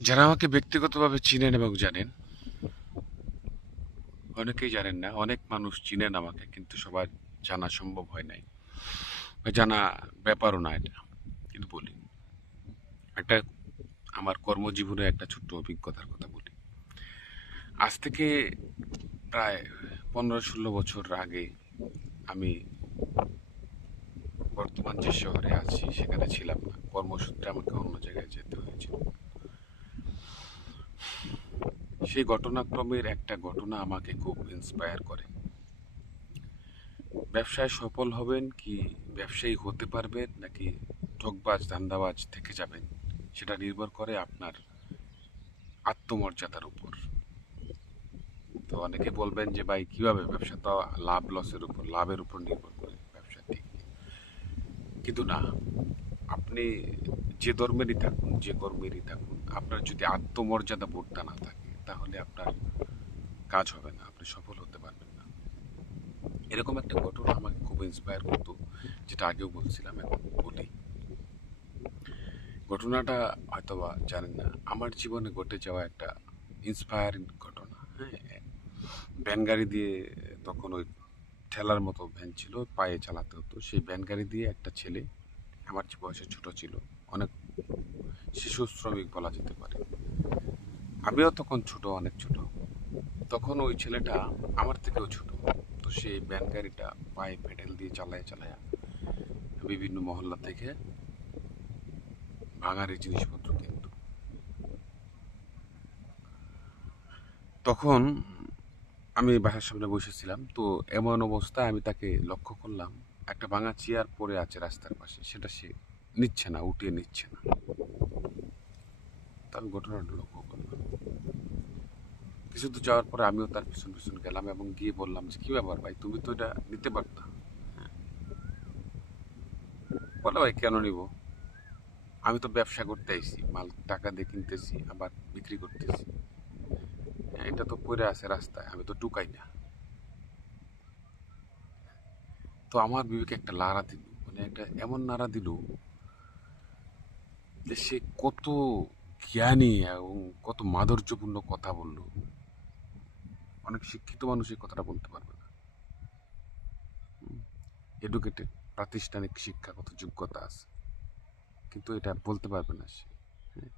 যারা আমাকে ব্যক্তিগতভাবে চিনেন এবং জানেন, অনেকেই জানেন না, অনেক মানুষ চিনেন আমাকে, কিন্তু সবার জানা সম্ভব হয় নাই বা জানা ব্যাপারও না এটা। কিন্তু বলি, একটা আমার কর্মজীবনে একটা ছোট্ট অভিজ্ঞতার কথা বলি। আজ থেকে প্রায় 15-16 বছর আগে আমি বর্তমান যে শহরে আছি সেখানে ছিলাম না, কর্মসূত্রে আমাকে অন্য জায়গায় যেতে হয়েছিল। সেই ঘটনাক্রমের একটা ঘটনা আমাকে খুব ইন্সপায়ার করে। ব্যবসায় সফল হবেন কি ব্যবসায়ী হতে পারবেন নাকি ঠকবাজ ধান্দাবাজ থেকে যাবেন, সেটা নির্ভর করে আপনার আত্মমর্যাদার উপর। তো অনেকে বলবেন যে ভাই কিভাবে, ব্যবসা তো লাভ লসের উপর, লাভের উপর নির্ভর করে ব্যবসা, ঠিক। কিন্তু না, আপনি যে ধর্মেরই থাকুন, যে কর্মেরই থাকুন, আপনার যদি আত্মমর্যাদা বোধটা না থাকে তাহলে আপনার কাজ হবে না, আপনি সফল হতে পারবেন না। এরকম একটা ঘটনা আমাকে খুব ইন্সপায়ার করতো, যেটা আগেও বলছিলাম, এখন বলি। ঘটনাটা হয়তোবা জানেন না, আমার জীবনে ঘটে যাওয়া একটা ইন্সপায়ারিং ঘটনা। হ্যাঁ, ভ্যান গাড়ি দিয়ে, তখন ওই ঠেলার মতো ভ্যান ছিল, পায়ে চালাতে হতো। সেই ভ্যান গাড়ি দিয়ে একটা ছেলে, আমার যে বয়সে ছোট ছিল, অনেক শিশু শ্রমিক বলা যেতে পারে, আমিও তখন ছোট, অনেক ছোট। তখন ওই ছেলেটা আমার থেকেও ছোট। তো সেই ভ্যান গাড়িটা পায়ে পেডেল দিয়ে চালায় চালায় বিভিন্ন মহল্লা থেকে ভাঙারি জিনিসপত্র কিনতো। তখন আমি বাসার সামনে বসেছিলাম, তো এমন অবস্থায় আমি তাকে লক্ষ্য করলাম, একটা ভাঙা চেয়ার পড়ে আছে রাস্তার পাশে, সেটা সে নিচ্ছে না, উঠিয়ে নিচ্ছে না। তো আমি ঘটনাটা লক্ষ্য করলাম। কিছু দূর যাওয়ার পরে আমিও তার পিছন পিছন গেলাম এবং গিয়ে বললাম যে কি ব্যাপার ভাই, তুমি তো এটা নিতে পারতা। বলে ভাই কেন নিব, আমি তো ব্যবসা করতে আইছি, মাল টাকা দিয়ে কিনতেছি আবার বিক্রি করতেছি। এটা তো পড়ে আছে রাস্তায়, আমি তো টুকাই না। তো আমার বিবেকে একটা লাড়া দিল, মানে একটা এমন নাড়া দিল যে সে কত জ্ঞানী এবং কত মাধুর্যপূর্ণ কথা বলল। অনেক শিক্ষিত মানুষ এই কথাটা বলতে পারবে না। এডুকেটেড, প্রাতিষ্ঠানিক শিক্ষাগত যোগ্যতা আছে, কিন্তু এটা বলতে পারবে না সে। হ্যাঁ,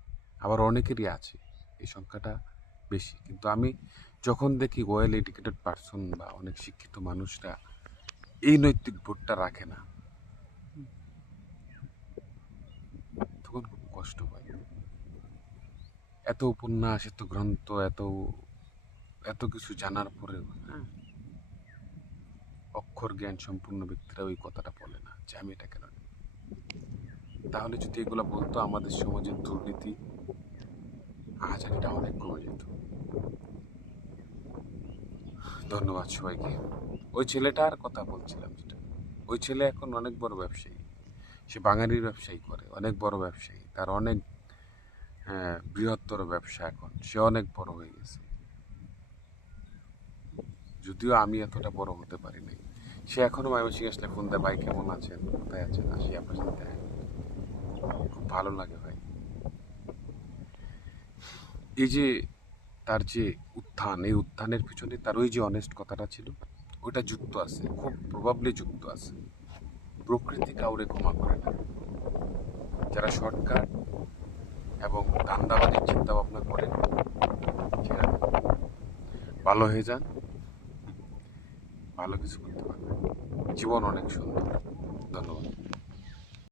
আবার অনেকেরই আছে, এই সংখ্যাটা বেশি। কিন্তু আমি যখন দেখি ওয়েল এডুকেটেড পার্সন বা অনেক শিক্ষিত মানুষরা এই নৈতিক বোধটা রাখে না, তখন খুব কষ্ট পাই। এত উপন্যাস, এত গ্রন্থ, এত এত কিছু জানার পরেও, হ্যাঁ, অক্ষর জ্ঞান সম্পূর্ণ ব্যক্তিরা ওই কথাটা বলে না যে আমি এটা কেন নিব। তাহলে যদি এগুলো বলতো, আমাদের সমাজের দুর্নীতি আহাজারিটা অনেক কমে যেত। ধন্যবাদ সবাইকে। ওই ছেলেটার কথা বলছিলাম, যেটা ওই ছেলে এখন অনেক বড় ব্যবসায়ী। সে বাঙালির ব্যবসায়ী করে, অনেক বড় ব্যবসায়ী, তার অনেক বৃহত্তর ব্যবসা, এখন সে অনেক বড় হয়ে গেছে। যদিও আমি এতটা বড় হতে পারি নাই। সে এখনো ময়মনসিংহে আসলে ফোন দেয়, ভাই কেমন আছেন, কোথায় আছেন, আসি আপনার সাথে দেখা করতে। খুব ভালো লাগে ভাই। এই যে তার যে উত্থান, এই উত্থানের পিছনে তার ওই যে অনেস্ট কথাটা ছিল, ওইটা যুক্ত আছে, খুব প্রবাবলি যুক্ত আছে। প্রকৃতি কাউরে ক্ষমা করে না। যারা শর্টকাট এবং ধান্দাবাজির চিন্তা ভাবনা করেন, সেটা ভালো হয়ে যান, ভালো কিছু করতে পারবেন। জীবন অনেক সুন্দর। ধন্যবাদ।